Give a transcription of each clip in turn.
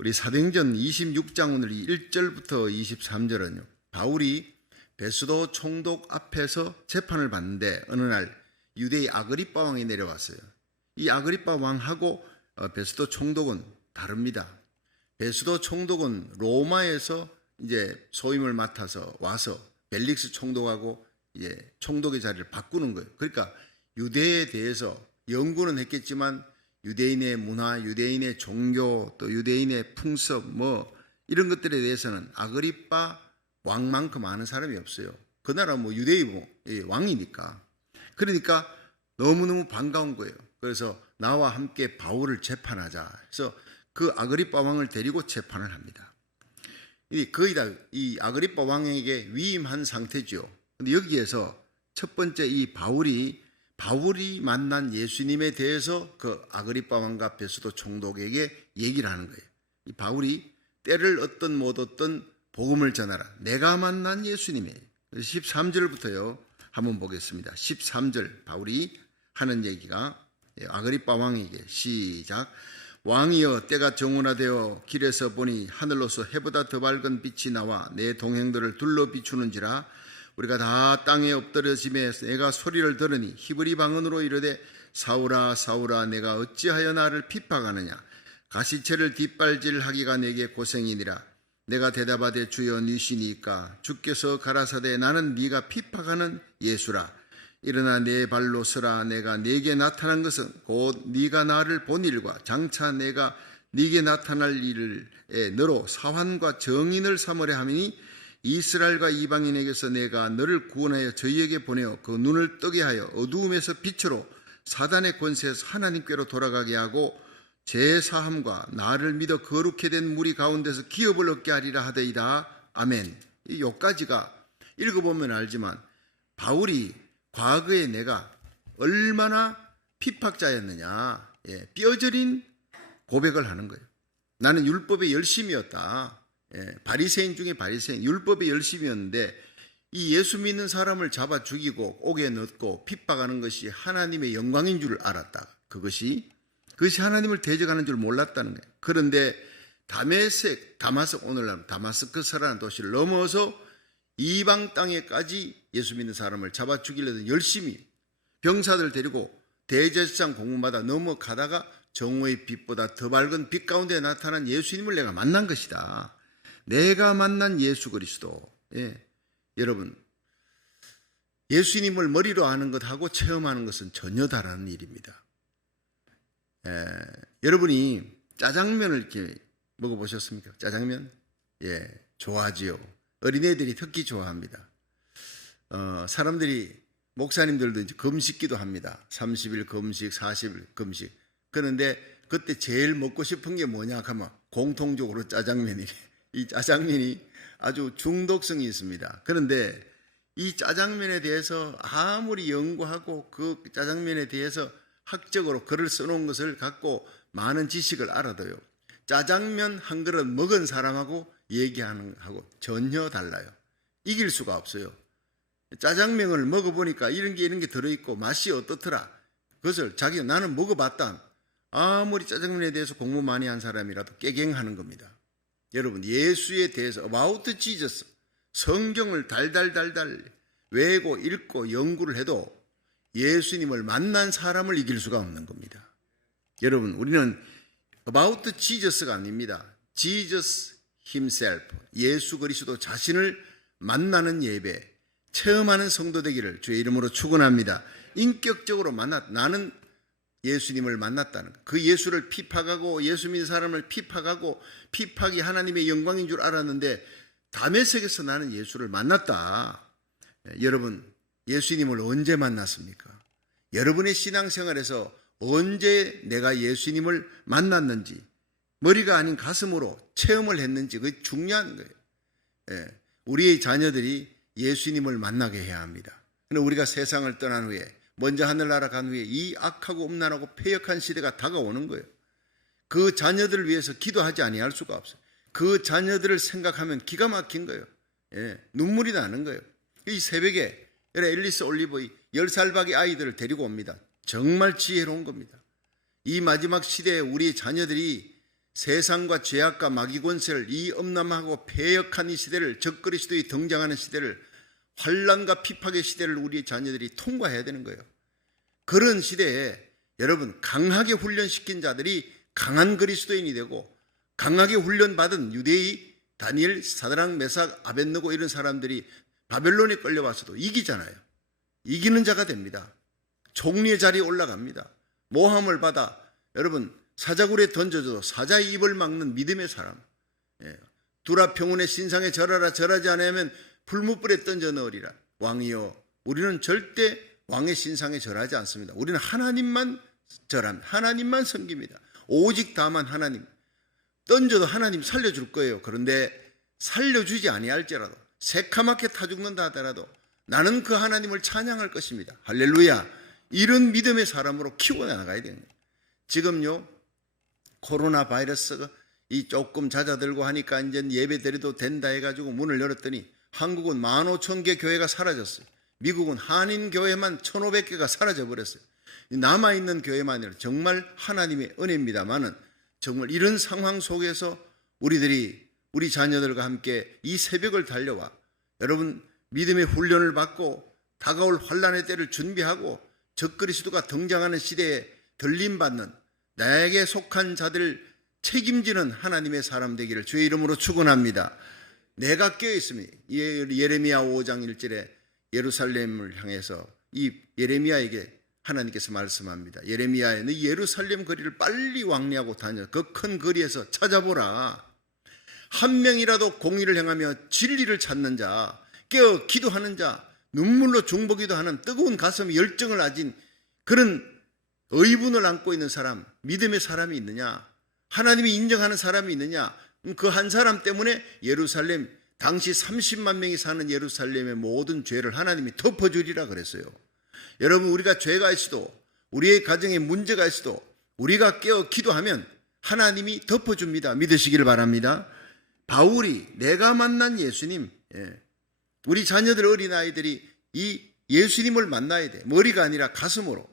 우리 사도행전 26장 오늘 1절부터 23절은요. 바울이 베스도 총독 앞에서 재판을 받는데 어느 날 유대의 아그리빠 왕이 내려왔어요. 이 아그리빠 왕하고 베스도 총독은 다릅니다. 베스도 총독은 로마에서 이제 소임을 맡아서 와서 벨릭스 총독하고 이제 총독의 자리를 바꾸는 거예요. 그러니까 유대에 대해서 연구는 했겠지만 유대인의 문화, 유대인의 종교, 또 유대인의 풍습 이런 것들에 대해서는 아그리빠 왕만큼 아는 사람이 없어요. 그 나라 유대의 왕이니까. 그러니까 너무너무 반가운 거예요. 그래서 나와 함께 바울을 재판하자 해서 그 아그리빠 왕을 데리고 재판을 합니다. 거의 다 이 아그리빠 왕에게 위임한 상태죠. 근데 여기에서 첫 번째 이 바울이 만난 예수님에 대해서 그 아그리빠 왕과 베스도 총독에게 얘기를 하는 거예요. 이 바울이 때를 얻든 못 얻든 복음을 전하라. 내가 만난 예수님이에요. 13절부터요. 한번 보겠습니다. 13절 바울이 하는 얘기가 아그리빠 왕에게 시작. 왕이여 때가 정오나되어 길에서 보니 하늘로서 해보다 더 밝은 빛이 나와 내 동행들을 둘러 비추는지라. 우리가 다 땅에 엎드려짐에 내가 소리를 들으니 히브리 방언으로 이르되 사울아 사울아 내가 어찌하여 나를 핍박하느냐. 가시체를 뒷발질하기가 내게 고생이니라. 내가 대답하되 주여 니시니까. 주께서 가라사대 나는 네가 핍박하는 예수라. 일어나 내 발로 서라. 내가 네게 나타난 것은 곧 네가 나를 본 일과 장차 내가 네게 나타날 일에 너로 사환과 정인을 삼으려 함이니 이스라엘과 이방인에게서 내가 너를 구원하여 저희에게 보내어 그 눈을 뜨게 하여 어두움에서 빛으로 사단의 권세에서 하나님께로 돌아가게 하고 제사함과 나를 믿어 거룩히 된 무리 가운데서 기업을 얻게 하리라 하되이다. 아멘. 이 요까지가 읽어보면 알지만 바울이 과거에 내가 얼마나 핍박자였느냐 뼈저린 고백을 하는 거예요. 나는 율법의 열심이었다. 바리새인 중에 바리새인, 율법의 열심이었는데 이 예수 믿는 사람을 잡아 죽이고 옥에 넣고 핍박하는 것이 하나님의 영광인 줄 알았다. 그것이 하나님을 대적하는 줄 몰랐다는 거예요. 그런데 오늘날 다마스커스라는 도시를 넘어서 이방 땅에까지 예수 믿는 사람을 잡아 죽이려던 열심히 병사들 데리고 대제사장 공문받아 넘어가다가 정오의 빛보다 더 밝은 빛 가운데 나타난 예수님을 내가 만난 것이다. 내가 만난 예수 그리스도. 여러분, 예수님을 머리로 아는 것하고 체험하는 것은 전혀 다른 일입니다. 여러분이 짜장면을 이렇게 먹어보셨습니까? 짜장면? 좋아하지요. 어린애들이 특히 좋아합니다. 사람들이, 목사님들도 이제 금식기도 합니다. 30일 금식, 40일 금식. 그런데 그때 제일 먹고 싶은 게 뭐냐 하면 공통적으로 짜장면이래. 이 짜장면이 아주 중독성이 있습니다. 그런데 이 짜장면에 대해서 아무리 연구하고 그 짜장면에 대해서 학적으로 글을 써놓은 것을 갖고 많은 지식을 알아도요, 짜장면 한 그릇 먹은 사람하고 얘기하는 하고 전혀 달라요. 이길 수가 없어요. 짜장면을 먹어보니까 이런 게 들어있고 맛이 어떻더라. 그것을 나는 먹어봤다. 아무리 짜장면에 대해서 공부 많이 한 사람이라도 깨갱하는 겁니다. 여러분, 예수에 대해서 about Jesus, 성경을 달달달달 외고 읽고 연구를 해도 예수님을 만난 사람을 이길 수가 없는 겁니다. 여러분, 우리는 about Jesus가 아닙니다. Jesus himself, 예수 그리스도 자신을 만나는 예배, 체험하는 성도 되기를 주의 이름으로 축원합니다. 인격적으로 나는 예수님을 만났다는 것. 그 예수를 핍박하고 예수 믿는 사람을 핍박하고 핍박이 하나님의 영광인 줄 알았는데 다메섹에서 나는 예수를 만났다. 여러분, 예수님을 언제 만났습니까? 여러분의 신앙생활에서 언제 내가 예수님을 만났는지, 머리가 아닌 가슴으로 체험을 했는지, 그게 중요한 거예요. 우리의 자녀들이 예수님을 만나게 해야 합니다. 그런데 우리가 세상을 떠난 후에, 먼저 하늘나라 간 후에 이 악하고 음란하고 패역한 시대가 다가오는 거예요. 그 자녀들을 위해서 기도하지 아니할 수가 없어요. 그 자녀들을 생각하면 기가 막힌 거예요. 눈물이 나는 거예요. 이 새벽에 앨리스 올리버의 10살 밖의 아이들을 데리고 옵니다. 정말 지혜로운 겁니다. 이 마지막 시대에 우리 자녀들이 세상과 죄악과 마귀 권세를, 이 엄남하고 패역한 이 시대를, 적그리스도의 등장하는 시대를, 환난과 핍박의 시대를 우리 자녀들이 통과해야 되는 거예요. 그런 시대에 여러분, 강하게 훈련시킨 자들이 강한 그리스도인이 되고, 강하게 훈련받은 유대의 다니엘, 사드락, 메삭, 아벳느고 이런 사람들이 바벨론에 끌려와서도 이기잖아요. 이기는 자가 됩니다. 총리의 자리에 올라갑니다. 모함을 받아 여러분 사자굴에 던져줘도 사자의 입을 막는 믿음의 사람. 두라 평원의 신상에 절하라, 절하지 않으면 풀무불에 던져 넣으리라. 왕이여, 우리는 절대 왕의 신상에 절하지 않습니다. 우리는 하나님만 절합니다. 하나님만 섬깁니다. 오직 다만 하나님. 던져도 하나님 살려줄 거예요. 그런데 살려주지 아니할지라도, 새카맣게 타 죽는다 하더라도 나는 그 하나님을 찬양할 것입니다. 할렐루야. 이런 믿음의 사람으로 키워나가야 됩니다. 지금요, 코로나 바이러스가 이 조금 잦아들고 하니까 이제 예배 드려도 된다 해가지고 문을 열었더니 한국은 15,000개 교회가 사라졌어요. 미국은 한인 교회만 1,500개가 사라져버렸어요. 남아있는 교회만 아니라 정말 하나님의 은혜입니다만은, 정말 이런 상황 속에서 우리 자녀들과 함께 이 새벽을 달려와 여러분 믿음의 훈련을 받고 다가올 환난의 때를 준비하고 적그리스도가 등장하는 시대에 들림받는, 나에게 속한 자들을 책임지는 하나님의 사람 되기를 주의 이름으로 축원합니다. 내가 깨어있습니다. 예레미야 5장 1절에 예루살렘을 향해서 이 예레미야에게 하나님께서 말씀합니다. 예레미야에 너 예루살렘 거리를 빨리 왕래하고 다녀. 그 큰 거리에서 찾아보라. 한 명이라도 공의를 행하며 진리를 찾는 자, 깨어 기도하는 자, 눈물로 중보기도 하는 뜨거운 가슴 열정을 가진 그런 의분을 안고 있는 사람, 믿음의 사람이 있느냐? 하나님이 인정하는 사람이 있느냐? 그 한 사람 때문에 예루살렘, 당시 30만 명이 사는 예루살렘의 모든 죄를 하나님이 덮어주리라 그랬어요. 여러분, 우리가 죄가 있어도, 우리의 가정에 문제가 있어도 우리가 깨어 기도하면 하나님이 덮어줍니다. 믿으시길 바랍니다. 바울이, 내가 만난 예수님, 우리 자녀들, 어린아이들이 이 예수님을 만나야 돼. 머리가 아니라 가슴으로.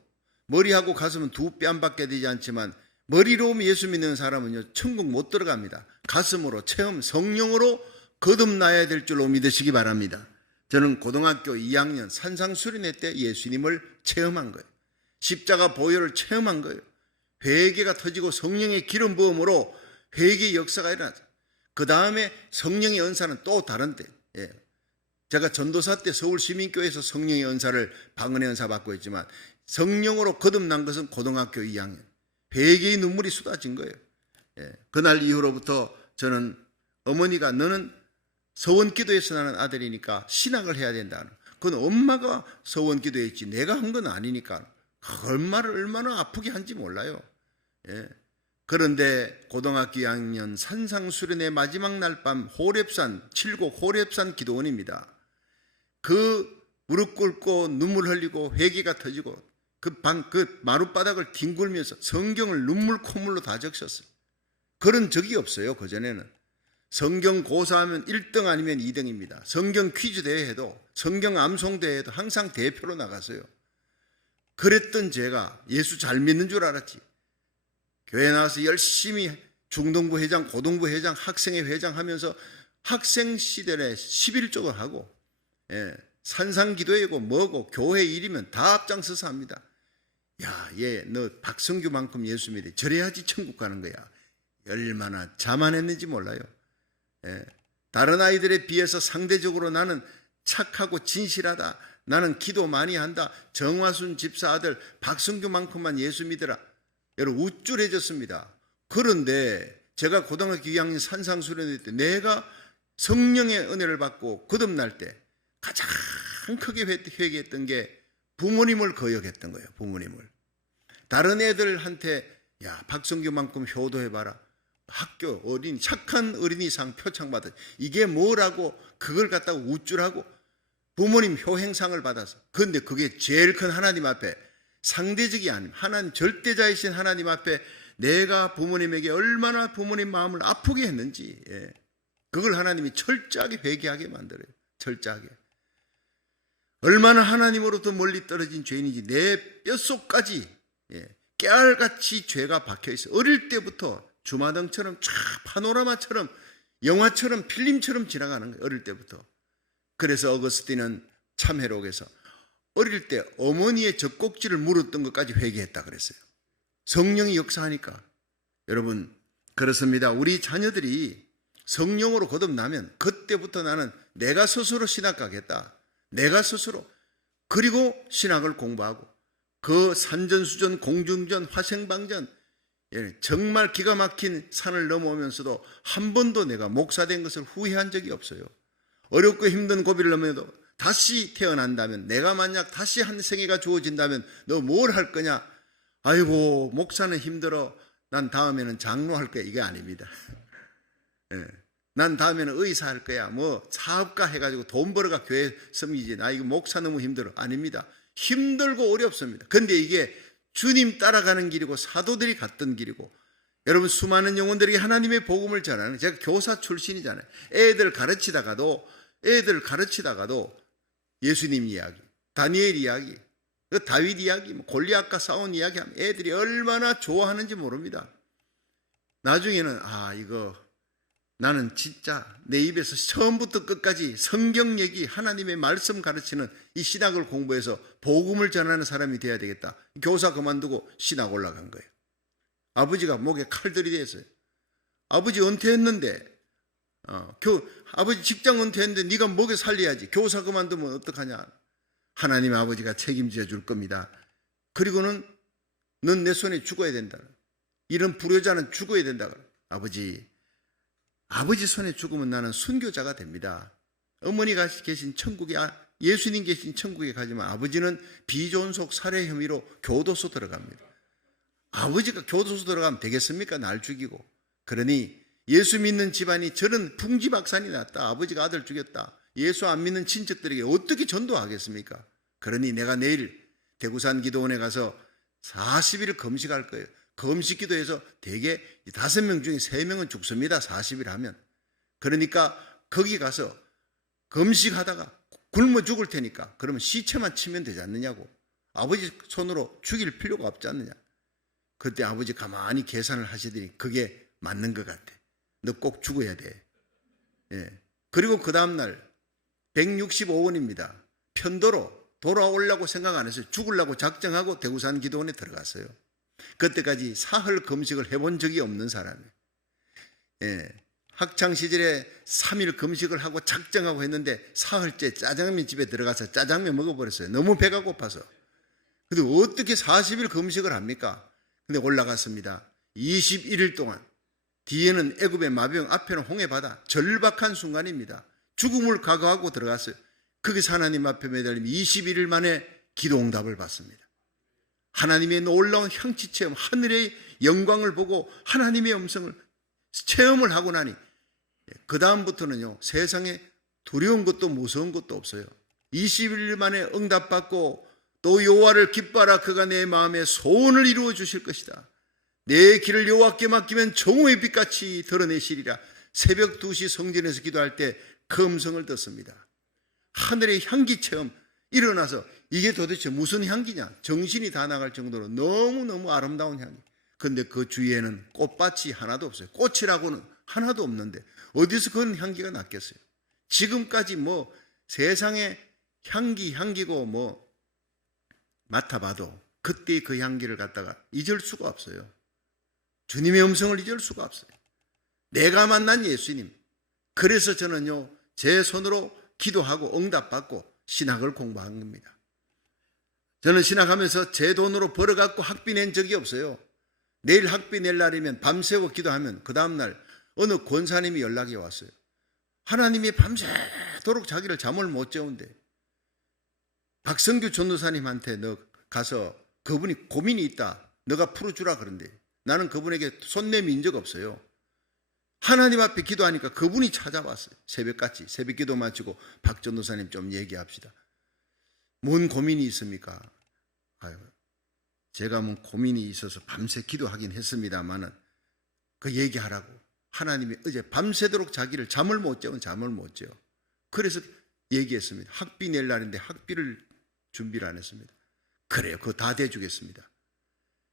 머리하고 가슴은 두 뺨밖에 되지 않지만 머리로 예수 믿는 사람은요, 천국 못 들어갑니다. 가슴으로, 체험, 성령으로 거듭나야 될 줄로 믿으시기 바랍니다. 저는 고등학교 2학년 산상수련회 때 예수님을 체험한 거예요. 십자가 보혈을 체험한 거예요. 회개가 터지고 성령의 기름 부음으로 회개의 역사가 일어나죠. 그 다음에 성령의 은사는 또 다른데, 제가 전도사 때 서울시민교회에서 성령의 은사를, 방언의 은사 받고 있지만 성령으로 거듭난 것은 고등학교 2학년. 회개의 눈물이 쏟아진 거예요. 그날 이후로부터 저는 어머니가 너는 서원기도에서 나는 아들이니까 신학을 해야 된다. 그건 엄마가 서원기도했지 내가 한 건 아니니까. 그 엄마를 얼마나 아프게 한지 몰라요. 그런데 고등학교 2학년 산상수련의 마지막 날 밤 호렙산, 칠곡 호렙산 기도원입니다. 그 무릎 꿇고 눈물 흘리고 회개가 터지고 그 마룻바닥을 뒹굴면서 성경을 눈물 콧물로 다 적셨어요. 그런 적이 없어요. 그전에는. 성경 고사하면 1등 아니면 2등입니다. 성경 퀴즈 대회에도, 성경 암송 대회에도 항상 대표로 나갔어요. 그랬던 제가 예수 잘 믿는 줄 알았지. 교회 나와서 열심히 중동부 회장, 고등부 회장, 학생회 회장 하면서 학생 시절에 11조를 하고, 산상기도회고 뭐고 교회 일이면 다 앞장서서 합니다. 야, 너 박성규만큼 예수 믿어. 저래야지 천국 가는 거야. 얼마나 자만했는지 몰라요. 다른 아이들에 비해서 상대적으로 나는 착하고 진실하다. 나는 기도 많이 한다. 정화순 집사 아들 박성규만큼만 예수 믿어라. 여러분, 우쭐해졌습니다. 그런데 제가 고등학교 2학년 산상수련회 때 내가 성령의 은혜를 받고 거듭날 때 가장 크게 회개했던 게 부모님을 거역했던 거예요. 부모님을. 다른 애들한테 야, 박성규만큼 효도해봐라. 학교 어린이, 착한 어린이상 표창받아. 이게 뭐라고 그걸 갖다가 우쭐하고 부모님 효행상을 받아서. 그런데 그게 제일 큰 하나님 앞에, 상대적이 아닌 하나님, 절대자이신 하나님 앞에 내가 부모님에게 얼마나 부모님 마음을 아프게 했는지, 그걸 하나님이 철저하게 회개하게 만들어요. 철저하게. 얼마나 하나님으로부터 멀리 떨어진 죄인인지 내 뼛속까지 깨알같이 죄가 박혀있어. 어릴 때부터 주마등처럼 쫙 파노라마처럼 영화처럼 필름처럼 지나가는 거예요. 어릴 때부터. 그래서 어거스틴은 참회록에서 어릴 때 어머니의 젖꼭지를 물었던 것까지 회개했다 그랬어요. 성령이 역사하니까. 여러분 그렇습니다. 우리 자녀들이 성령으로 거듭나면 그때부터 나는 내가 스스로 신학 가겠다. 내가 스스로. 그리고 신학을 공부하고 그 산전수전 공중전 화생방전 정말 기가 막힌 산을 넘어오면서도 한 번도 내가 목사된 것을 후회한 적이 없어요. 어렵고 힘든 고비를 넘어도 다시 태어난다면, 내가 만약 다시 한 생애가 주어진다면 너 뭘 할 거냐? 아이고 목사는 힘들어. 난 다음에는 장로할 거야. 이게 아닙니다. 난 다음에는 의사 할 거야. 뭐 사업가 해가지고 돈 벌어가 교회 섬기지. 나 이거 목사 너무 힘들어. 아닙니다. 힘들고 어렵습니다. 근데 이게 주님 따라가는 길이고 사도들이 갔던 길이고, 여러분 수많은 영혼들에게 하나님의 복음을 전하는, 제가 교사 출신이잖아요. 애들 가르치다가도 예수님 이야기, 다니엘 이야기, 다윗 이야기, 골리앗과 싸운 이야기 하면 애들이 얼마나 좋아하는지 모릅니다. 나중에는 이거 나는 진짜 내 입에서 처음부터 끝까지 성경 얘기, 하나님의 말씀 가르치는 이 신학을 공부해서 복음을 전하는 사람이 돼야 되겠다. 교사 그만두고 신학 올라간 거예요. 아버지가 목에 칼들이 됐어요. 아버지 은퇴했는데, 아버지 직장 은퇴했는데 네가 목에 살려야지. 교사 그만두면 어떡하냐. 하나님 아버지가 책임져 줄 겁니다. 그리고는 넌 내 손에 죽어야 된다. 이런 불효자는 죽어야 된다. 아버지 손에 죽으면 나는 순교자가 됩니다. 어머니가 계신 천국에, 예수님 계신 천국에 가지만 아버지는 비존속 살해 혐의로 교도소 들어갑니다. 아버지가 교도소 들어가면 되겠습니까? 날 죽이고. 그러니 예수 믿는 집안이 저런 풍지박산이 났다. 아버지가 아들 죽였다. 예수 안 믿는 친척들에게 어떻게 전도하겠습니까? 그러니 내가 내일 대구산 기도원에 가서 40일 금식할 거예요. 금식 기도해서 대개 5명 중에 3명은 죽습니다. 40일 하면. 그러니까 거기 가서 금식하다가 굶어 죽을 테니까 그러면 시체만 치면 되지 않느냐고. 아버지 손으로 죽일 필요가 없지 않느냐. 그때 아버지 가만히 계산을 하시더니 그게 맞는 것 같아. 너 꼭 죽어야 돼. 그리고 그 다음날 165원입니다. 편도로 돌아오려고 생각 안 했어요. 죽으려고 작정하고 대구산 기도원에 들어갔어요. 그때까지 사흘 금식을 해본 적이 없는 사람이에요. 학창시절에 3일 금식을 하고 작정하고 했는데 사흘째 짜장면 집에 들어가서 짜장면 먹어버렸어요. 너무 배가 고파서. 근데 어떻게 40일 금식을 합니까? 근데 올라갔습니다. 21일 동안. 뒤에는 애굽의 마병, 앞에는 홍해바다. 절박한 순간입니다. 죽음을 각오하고 들어갔어요. 거기서 하나님 앞에 매달리면 21일 만에 기도응답을 받습니다. 하나님의 놀라운 향치 체험, 하늘의 영광을 보고 하나님의 음성을 체험을 하고 나니 그 다음부터는요, 세상에 두려운 것도 무서운 것도 없어요. 21일 만에 응답받고 또 여호와를 기뻐하라. 그가 내 마음에 소원을 이루어 주실 것이다. 내 길을 여호와께 맡기면 정오의 빛같이 드러내시리라. 새벽 2시 성전에서 기도할 때 그 음성을 듣습니다. 하늘의 향기 체험 일어나서 이게 도대체 무슨 향기냐. 정신이 다 나갈 정도로 너무너무 아름다운 향기. 그런데 그 주위에는 꽃밭이 하나도 없어요. 꽃이라고는 하나도 없는데 어디서 그런 향기가 났겠어요. 지금까지 뭐 세상에 향기고 뭐 맡아봐도 그때의 그 향기를 갖다가 잊을 수가 없어요. 주님의 음성을 잊을 수가 없어요. 내가 만난 예수님. 그래서 저는요, 제 손으로 기도하고 응답받고 신학을 공부한 겁니다. 저는 신학하면서 제 돈으로 벌어갖고 학비 낸 적이 없어요. 내일 학비 낼 날이면 밤새워 기도하면 그 다음날 어느 권사님이 연락이 왔어요. 하나님이 밤새도록 자기를 잠을 못 재운대. 박성규 전도사님한테 너 가서 그분이 고민이 있다. 너가 풀어주라 그런데 나는 그분에게 손 내민 적 없어요. 하나님 앞에 기도하니까 그분이 찾아왔어요. 새벽같이 새벽 기도 마치고 박 전도사님 좀 얘기합시다. 뭔 고민이 있습니까? 제가 뭐 고민이 있어서 밤새 기도하긴 했습니다만은 그 얘기하라고. 하나님이 어제 밤새도록 자기를 잠을 못 재운 잠을 못 재요. 그래서 얘기했습니다. 학비 낼 날인데 학비를 준비를 안 했습니다. 그래요. 그거 다 대주겠습니다.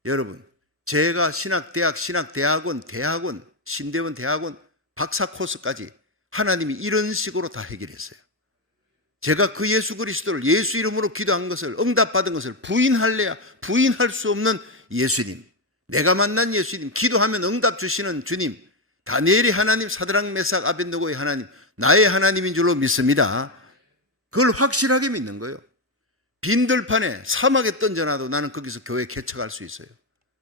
여러분, 제가 신학대학, 신학대학원, 대학원, 신대원 대학원, 박사 코스까지 하나님이 이런 식으로 다 해결했어요. 제가 그 예수 그리스도를 예수 이름으로 기도한 것을, 응답받은 것을 부인할래야 부인할 수 없는 예수님, 내가 만난 예수님, 기도하면 응답 주시는 주님, 다니엘의 하나님, 사드락 메삭 아벳느고의 하나님, 나의 하나님인 줄로 믿습니다. 그걸 확실하게 믿는 거예요. 빈 들판에 사막에 던져놔도 나는 거기서 교회 개척할 수 있어요.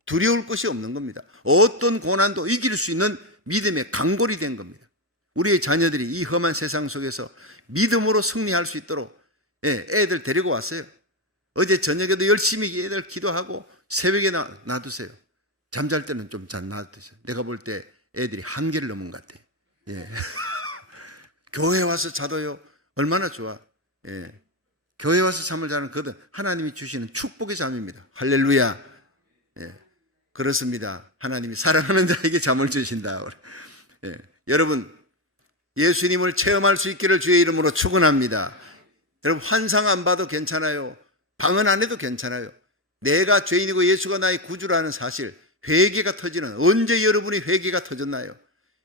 두려울 것이 없는 겁니다. 어떤 고난도 이길 수 있는 믿음의 강골이 된 겁니다. 우리의 자녀들이 이 험한 세상 속에서 믿음으로 승리할 수 있도록 애들 데리고 왔어요. 어제 저녁에도 열심히 애들 기도하고 새벽에 놔두세요. 잠잘 때는 좀 놔두세요. 내가 볼 때 애들이 한계를 넘은 것 같아요. 예. 교회 와서 자도요. 얼마나 좋아. 예. 교회 와서 잠을 자는 그것은 하나님이 주시는 축복의 잠입니다. 할렐루야. 예. 그렇습니다. 하나님이 사랑하는 자에게 잠을 주신다. 예. 여러분, 예수님을 체험할 수 있기를 주의 이름으로 축원합니다. 여러분, 환상 안 봐도 괜찮아요. 방언 안 해도 괜찮아요. 내가 죄인이고 예수가 나의 구주라는 사실, 회개가 터지는, 언제 여러분이 회개가 터졌나요?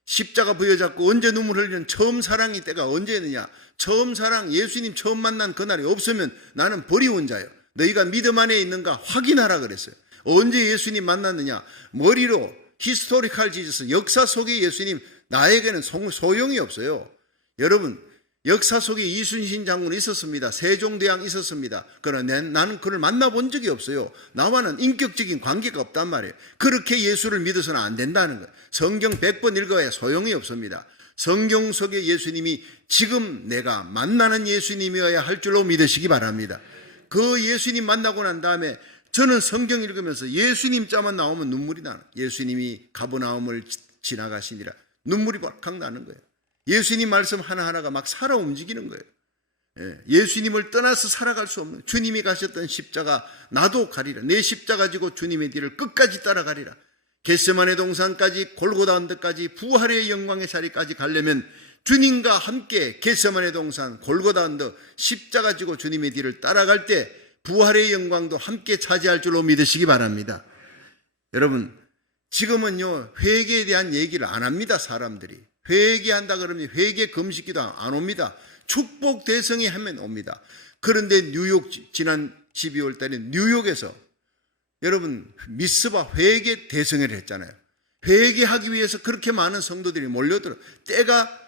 십자가 부여잡고 언제 눈물 흘리는 처음 사랑이 때가 언제였느냐? 처음 사랑, 예수님 처음 만난 그날이 없으면 나는 버리운 자요. 너희가 믿음 안에 있는가 확인하라 그랬어요. 언제 예수님 만났느냐? 머리로 히스토리칼 지저스, 역사 속의 예수님, 나에게는 소용이 없어요. 여러분, 역사 속에 이순신 장군 있었습니다. 세종대왕 있었습니다. 그러나 나는 그를 만나본 적이 없어요. 나와는 인격적인 관계가 없단 말이에요. 그렇게 예수를 믿어서는 안 된다는 거예요. 성경 100번 읽어야 소용이 없습니다. 성경 속의 예수님이 지금 내가 만나는 예수님이어야 할 줄로 믿으시기 바랍니다. 그 예수님 만나고 난 다음에 저는 성경 읽으면서 예수님 자만 나오면 눈물이 나요. 예수님이 가버나움을 지나가시니라 눈물이 벌컥 나는 거예요. 예수님 말씀 하나하나가 막 살아 움직이는 거예요. 예수님을 떠나서 살아갈 수 없는, 주님이 가셨던 십자가 나도 가리라. 내 십자가 지고 주님의 뒤를 끝까지 따라가리라. 겟세마네 동산까지, 골고다 언덕까지, 부활의 영광의 자리까지 가려면 주님과 함께 겟세마네 동산, 골고다 언덕, 십자가 지고 주님의 뒤를 따라갈 때 부활의 영광도 함께 차지할 줄로 믿으시기 바랍니다. 여러분, 지금은요, 회개에 대한 얘기를 안 합니다. 사람들이 회개한다 그러면 회개 금식기도 안 옵니다. 축복 대성이 하면 옵니다. 그런데 뉴욕, 지난 12월 달에 뉴욕에서 여러분 미스바 회개 대성회를 했잖아요. 회개하기 위해서 그렇게 많은 성도들이 몰려들어. 때가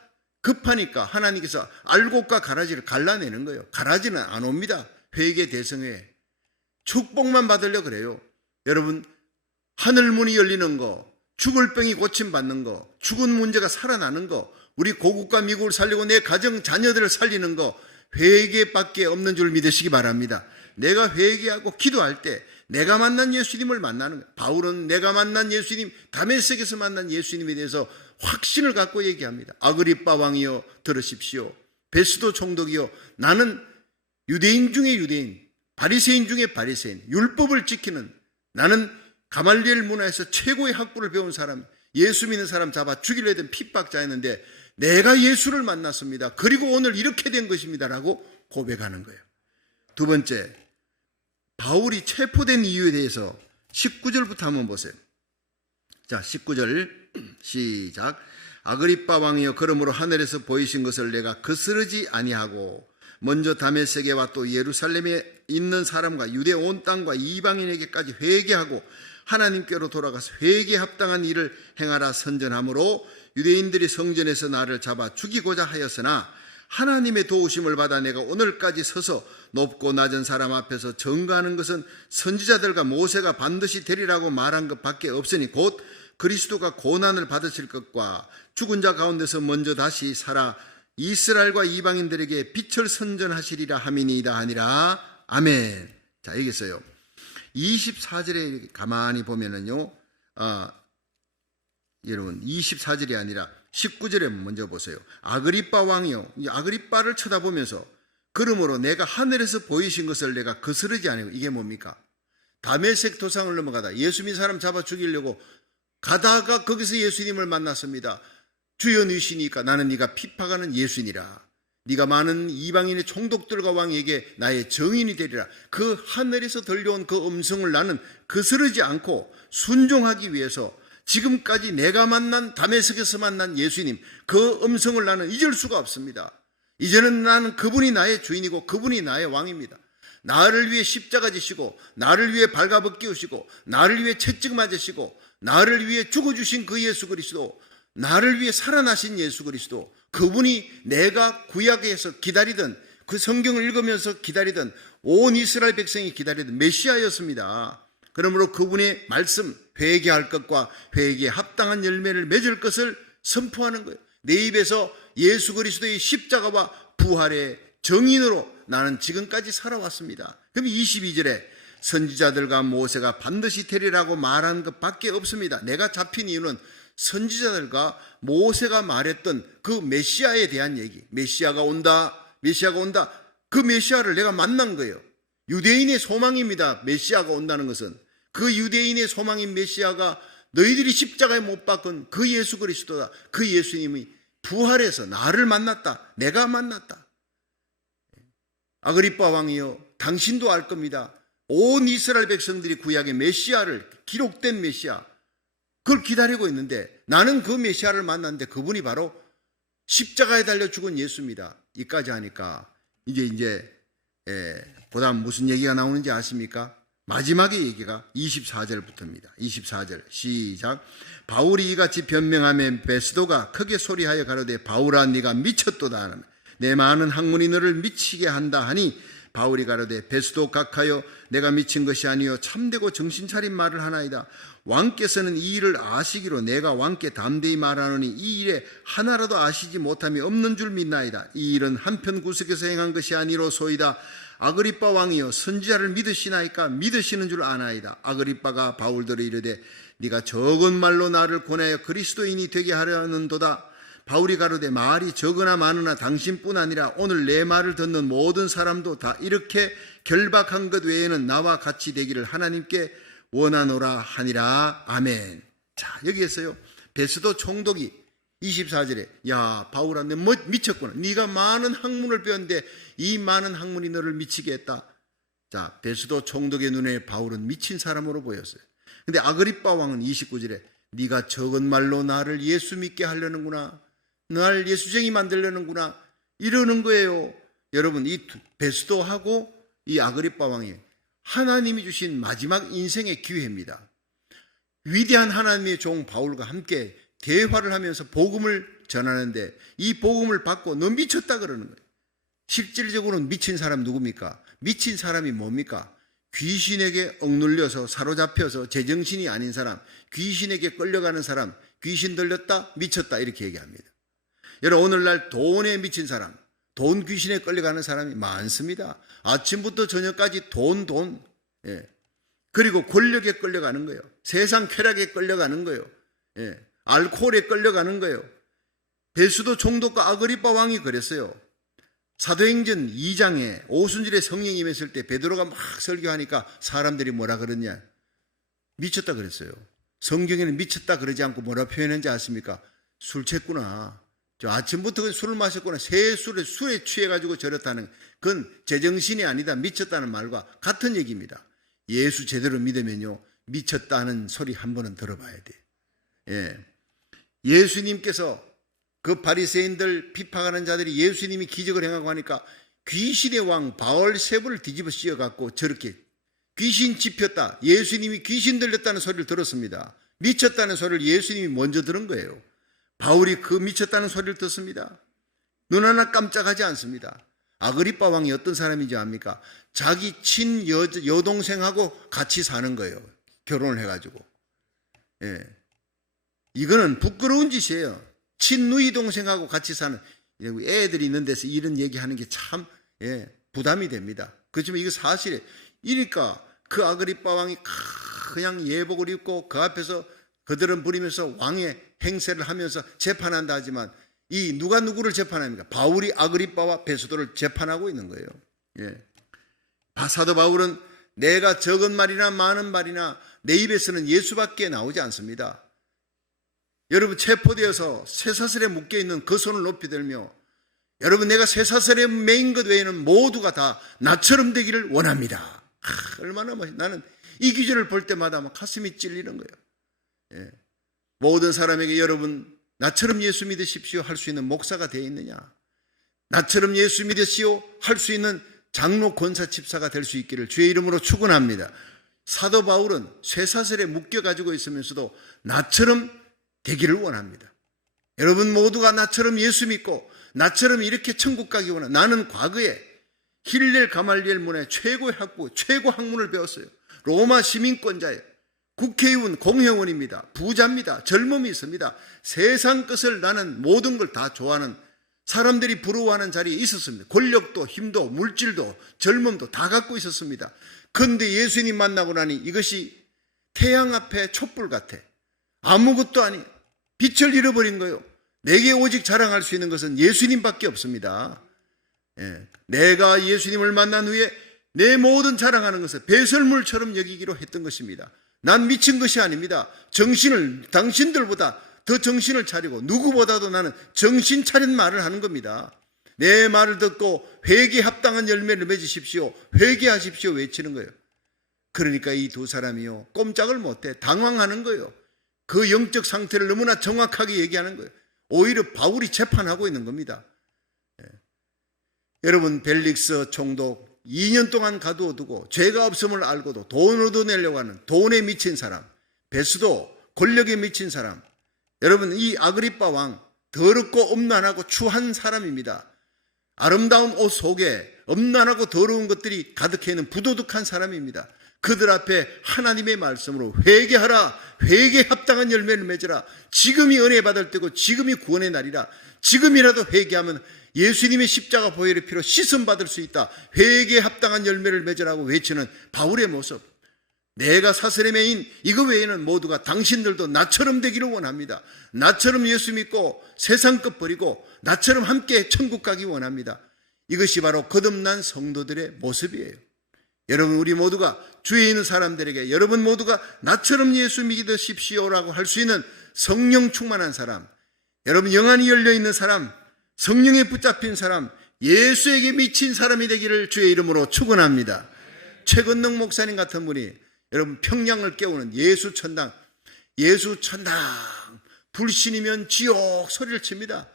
급하니까 하나님께서 알곡과 가라지를 갈라내는 거예요. 가라지는 안 옵니다. 회개 대성회. 축복만 받으려 그래요. 여러분, 하늘문이 열리는 거, 죽을 병이 고침받는 거, 죽은 문제가 살아나는 거, 우리 고국과 미국을 살리고 내 가정 자녀들을 살리는 거, 회개밖에 없는 줄 믿으시기 바랍니다. 내가 회개하고 기도할 때 내가 만난 예수님을 만나는 거예요. 바울은 내가 만난 예수님, 다메섹에서 만난 예수님에 대해서 확신을 갖고 얘기합니다. 아그리빠 왕이여 들으십시오. 베스도 총독이여, 나는 유대인 중에 유대인, 바리새인 중에 바리새인, 율법을 지키는, 나는 가말리엘 문화에서 최고의 학부를 배운 사람, 예수 믿는 사람 잡아 죽이려 했던 핍박자였는데 내가 예수를 만났습니다. 그리고 오늘 이렇게 된 것입니다. 라고 고백하는 거예요. 두 번째, 바울이 체포된 이유에 대해서 19절부터 한번 보세요. 자, 19절 시작. 아그리빠 왕이여, 그러므로 하늘에서 보이신 것을 내가 거스르지 아니하고 먼저 다메섹에와 또 예루살렘에 있는 사람과 유대 온 땅과 이방인에게까지 회개하고 하나님께로 돌아가서 회개에 합당한 일을 행하라 선전함으로 유대인들이 성전에서 나를 잡아 죽이고자 하였으나 하나님의 도우심을 받아 내가 오늘까지 서서 높고 낮은 사람 앞에서 증거하는 것은 선지자들과 모세가 반드시 되리라고 말한 것 밖에 없으니 곧 그리스도가 고난을 받으실 것과 죽은 자 가운데서 먼저 다시 살아 이스라엘과 이방인들에게 빛을 선전하시리라 함이니이다 하니라. 아멘. 자, 여기 있어요. 24절에 가만히 보면은요, 여러분 24절이 아니라 19절에 먼저 보세요. 아그리빠 왕이요, 아그리빠를 쳐다보면서 그러므로 내가 하늘에서 보이신 것을 내가 거스르지 아니고, 이게 뭡니까? 다메섹 도상을 넘어가다 예수 믿는 사람 잡아 죽이려고 가다가 거기서 예수님을 만났습니다. 주여 누시니까 나는 네가 핍박하는 예수니라. 네가 많은 이방인의 총독들과 왕에게 나의 정인이 되리라. 그 하늘에서 들려온 그 음성을 나는 거스르지 않고 순종하기 위해서 지금까지 내가 만난 다메섹에서 만난 예수님, 그 음성을 나는 잊을 수가 없습니다. 이제는 나는 그분이 나의 주인이고 그분이 나의 왕입니다. 나를 위해 십자가 지시고 나를 위해 발가벗기우시고 나를 위해 채찍 맞으시고 나를 위해 죽어주신 그 예수 그리스도, 나를 위해 살아나신 예수 그리스도, 그분이 내가 구약에서 기다리던, 그 성경을 읽으면서 기다리던, 온 이스라엘 백성이 기다리던 메시아였습니다. 그러므로 그분의 말씀, 회개할 것과 회개에 합당한 열매를 맺을 것을 선포하는 거예요. 내 입에서 예수 그리스도의 십자가와 부활의 정인으로 나는 지금까지 살아왔습니다. 그럼 22절에 선지자들과 모세가 반드시 되리라고 말한 것밖에 없습니다. 내가 잡힌 이유는 선지자들과 모세가 말했던 그 메시아에 대한 얘기, 메시아가 온다, 메시아가 온다, 그 메시아를 내가 만난 거예요. 유대인의 소망입니다. 메시아가 온다는 것은 그 유대인의 소망인 메시아가 너희들이 십자가에 못 박은 그 예수 그리스도다. 그 예수님이 부활해서 나를 만났다. 내가 만났다. 아그리빠 왕이여, 당신도 알 겁니다. 온 이스라엘 백성들이 구약의 메시아를, 기록된 메시아, 그걸 기다리고 있는데 나는 그 메시아를 만났는데 그분이 바로 십자가에 달려 죽은 예수입니다. 이까지 하니까 이제 그다음 무슨 얘기가 나오는지 아십니까? 마지막의 얘기가 24절부터입니다. 24절 시작. 바울이 이같이 변명하며 베스도가 크게 소리하여 가로되 바울아 네가 미쳤도다. 내 많은 학문이 너를 미치게 한다 하니 바울이 가로되 베스도 각하여 내가 미친 것이 아니요 참되고 정신차린 말을 하나이다. 왕께서는 이 일을 아시기로 내가 왕께 담대히 말하노니 이 일에 하나라도 아시지 못함이 없는 줄 믿나이다. 이 일은 한편 구석에서 행한 것이 아니로소이다. 아그리빠 왕이여 선지자를 믿으시나이까? 믿으시는 줄 아나이다. 아그리빠가 바울들을 이르되 네가 적은 말로 나를 권하여 그리스도인이 되게 하려는도다. 바울이 가로되 말이 적으나 많으나 당신뿐 아니라 오늘 내 말을 듣는 모든 사람도 다 이렇게 결박한 것 외에는 나와 같이 되기를 하나님께 원하노라 하니라. 아멘. 자, 여기에서요 베스도 총독이 24절에 야 바울아 너 미쳤구나. 네가 많은 학문을 배웠는데 이 많은 학문이 너를 미치게 했다. 자, 베스도 총독의 눈에 바울은 미친 사람으로 보였어요. 근데 아그리빠 왕은 29절에 네가 적은 말로 나를 예수 믿게 하려는구나, 날 예수쟁이 만들려는구나 이러는 거예요. 여러분, 이 베스도하고 이 아그리빠 왕이 하나님이 주신 마지막 인생의 기회입니다. 위대한 하나님의 종 바울과 함께 대화를 하면서 복음을 전하는데 이 복음을 받고 너 미쳤다 그러는 거예요. 실질적으로는 미친 사람 누굽니까? 미친 사람이 뭡니까? 귀신에게 억눌려서 사로잡혀서 제정신이 아닌 사람, 귀신에게 끌려가는 사람, 귀신 들렸다, 미쳤다 이렇게 얘기합니다. 여러분, 오늘날 돈에 미친 사람, 돈 귀신에 끌려가는 사람이 많습니다. 아침부터 저녁까지 돈. 예. 그리고 권력에 끌려가는 거예요. 세상 쾌락에 끌려가는 거예요. 예. 알코올에 끌려가는 거예요. 베스도 총독과 아그리빠 왕이 그랬어요. 사도행전 2장에 오순절에 성령이 임했을 때 베드로가 막 설교하니까 사람들이 뭐라 그러냐? 미쳤다 그랬어요. 성경에는 미쳤다 그러지 않고 뭐라 표현했는지 아십니까? 술 취했구나. 저 아침부터 술을 마셨구나. 새 술에 취해가지고 저렇다는, 그건 제정신이 아니다, 미쳤다는 말과 같은 얘기입니다. 예수 제대로 믿으면요 미쳤다는 소리 한 번은 들어봐야 돼. 예. 예수님께서 그 바리새인들 비판하는 자들이 예수님이 기적을 행하고 하니까 귀신의 왕 바알세불을 뒤집어 씌워갖고 저렇게 귀신 짚혔다, 예수님이 귀신 들렸다는 소리를 들었습니다. 미쳤다는 소리를 예수님이 먼저 들은 거예요. 바울이 그 미쳤다는 소리를 듣습니다. 눈 하나 깜짝하지 않습니다. 아그리빠 왕이 어떤 사람인지 압니까? 자기 친 여동생하고 같이 사는 거예요. 결혼을 해가지고. 예. 이거는 부끄러운 짓이에요. 친누이 동생하고 같이 사는, 애들이 있는 데서 이런 얘기하는 게 참 부담이 됩니다. 그렇지만 이거 사실이에요. 이니까 그 아그리빠 왕이 그냥 예복을 입고 그 앞에서 그들은 부리면서 왕의 행세를 하면서 재판한다 하지만 이 누가 누구를 재판합니까? 바울이 아그리빠와 베스도를 재판하고 있는 거예요. 예. 사도 바울은 내가 적은 말이나 많은 말이나 내 입에서는 예수밖에 나오지 않습니다. 여러분, 체포되어서 쇠사슬에 묶여있는 그 손을 높이 들며 여러분, 내가 쇠사슬에 매인 것 외에는 모두가 다 나처럼 되기를 원합니다. 얼마나 나는 이 기절을 볼 때마다 막 가슴이 찔리는 거예요. 예. 모든 사람에게 여러분, 나처럼 예수 믿으십시오 할 수 있는 목사가 되어 있느냐? 나처럼 예수 믿으시오 할 수 있는 장로 권사 집사가 될 수 있기를 주의 이름으로 축원합니다. 사도 바울은 쇠사슬에 묶여 가지고 있으면서도 나처럼 되기를 원합니다. 여러분 모두가 나처럼 예수 믿고 나처럼 이렇게 천국 가기 원합니다. 나는 과거에 힐렐 가말리엘 문의 최고의 학부, 최고 학문을 배웠어요. 로마 시민권자예요. 국회의원, 공회원입니다. 부자입니다. 젊음이 있습니다. 세상 것을 나는 모든 걸 다 좋아하는, 사람들이 부러워하는 자리에 있었습니다. 권력도 힘도 물질도 젊음도 다 갖고 있었습니다. 그런데 예수님 만나고 나니 이것이 태양 앞에 촛불 같아. 아무것도 아니, 빛을 잃어버린 거예요. 내게 오직 자랑할 수 있는 것은 예수님밖에 없습니다. 예. 내가 예수님을 만난 후에 내 모든 자랑하는 것을 배설물처럼 여기기로 했던 것입니다. 난 미친 것이 아닙니다. 당신들보다 더 정신을 차리고 누구보다도 나는 정신 차린 말을 하는 겁니다. 내 말을 듣고 회개에 합당한 열매를 맺으십시오. 회개하십시오 외치는 거예요. 그러니까 이 두 사람이요, 꼼짝을 못해 당황하는 거예요. 그 영적 상태를 너무나 정확하게 얘기하는 거예요. 오히려 바울이 재판하고 있는 겁니다. 예. 여러분, 벨릭스 총독 2년 동안 가두어두고 죄가 없음을 알고도 돈을 얻어내려고 하는 돈에 미친 사람, 베스도 권력에 미친 사람, 여러분 이 아그리빠 왕 더럽고 음란하고 추한 사람입니다. 아름다운 옷 속에 음란하고 더러운 것들이 가득해 있는 부도덕한 사람입니다. 그들 앞에 하나님의 말씀으로 회개하라, 회개에 합당한 열매를 맺으라, 지금이 은혜 받을 때고 지금이 구원의 날이라, 지금이라도 회개하면 예수님의 십자가 보혈의 피로 씻음 받을 수 있다, 회개에 합당한 열매를 맺으라고 외치는 바울의 모습. 내가 사슬에 매인 이거 외에는 모두가 당신들도 나처럼 되기를 원합니다. 나처럼 예수 믿고 세상 것 버리고 나처럼 함께 천국 가기 원합니다. 이것이 바로 거듭난 성도들의 모습이에요. 여러분, 우리 모두가 주위에 있는 사람들에게 여러분 모두가 나처럼 예수 믿으십시오라고 할 수 있는 성령 충만한 사람, 여러분 영안이 열려있는 사람, 성령에 붙잡힌 사람, 예수에게 미친 사람이 되기를 주의 이름으로 축원합니다. 최건능 목사님 같은 분이 여러분 평양을 깨우는 예수 천당 불신이면 지옥 소리를 칩니다.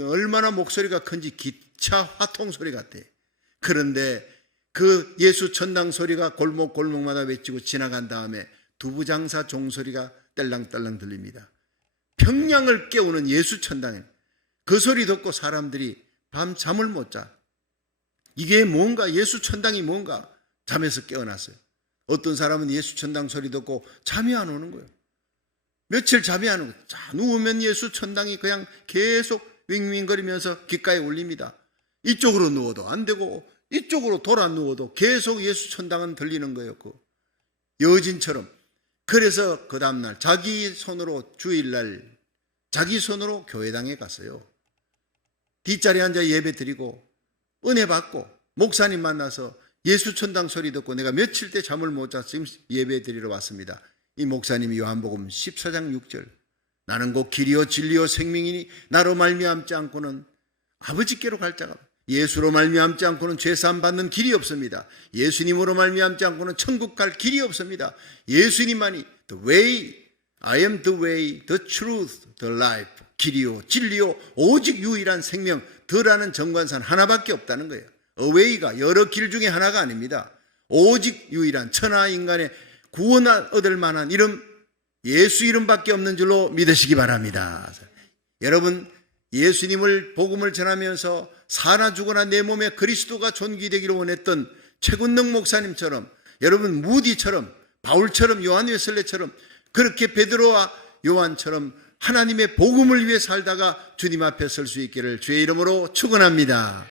얼마나 목소리가 큰지 기차 화통 소리 같아. 그런데 그 예수 천당 소리가 골목골목마다 외치고 지나간 다음에 두부장사 종소리가 딸랑딸랑 들립니다. 평양을 깨우는 예수 천당에 그 소리 듣고 사람들이 밤 잠을 못 자. 이게 뭔가, 예수 천당이 뭔가 잠에서 깨어났어요. 어떤 사람은 예수 천당 소리 듣고 잠이 안 오는 거예요. 며칠 잠이 안 오고, 자, 누우면 예수 천당이 그냥 계속 윙윙거리면서 귓가에 울립니다. 이쪽으로 누워도 안 되고 이쪽으로 돌아 누워도 계속 예수 천당은 들리는 거예요. 그 여진처럼. 그래서 그 다음날 자기 손으로 주일날 자기 손으로 교회당에 갔어요. 뒷자리에 앉아 예배 드리고 은혜 받고 목사님 만나서 예수 천당 소리 듣고 내가 며칠 때 잠을 못 자서 지금 예배 드리러 왔습니다. 이 목사님이 요한복음 14장 6절, 나는 곧 길이요 진리요 생명이니 나로 말미암지 않고는 아버지께로 갈 자가, 예수로 말미암지 않고는 죄사함 받는 길이 없습니다. 예수님으로 말미암지 않고는 천국 갈 길이 없습니다. 예수님만이 the way, I am the way, the truth, the life, 길이요 진리요 오직 유일한 생명, 더라는 정관산 하나밖에 없다는 거예요. 어웨이가 여러 길 중에 하나가 아닙니다. 오직 유일한 천하 인간의 구원 얻을 만한 이름, 예수 이름밖에 없는 줄로 믿으시기 바랍니다. 여러분, 예수님을 복음을 전하면서 사나 죽어나 내 몸에 그리스도가 존귀되기를 원했던 최건능 목사님처럼, 여러분 무디처럼, 바울처럼, 요한 웨슬레처럼, 그렇게 베드로와 요한처럼 하나님의 복음을 위해 살다가 주님 앞에 설 수 있기를 주의 이름으로 축원합니다.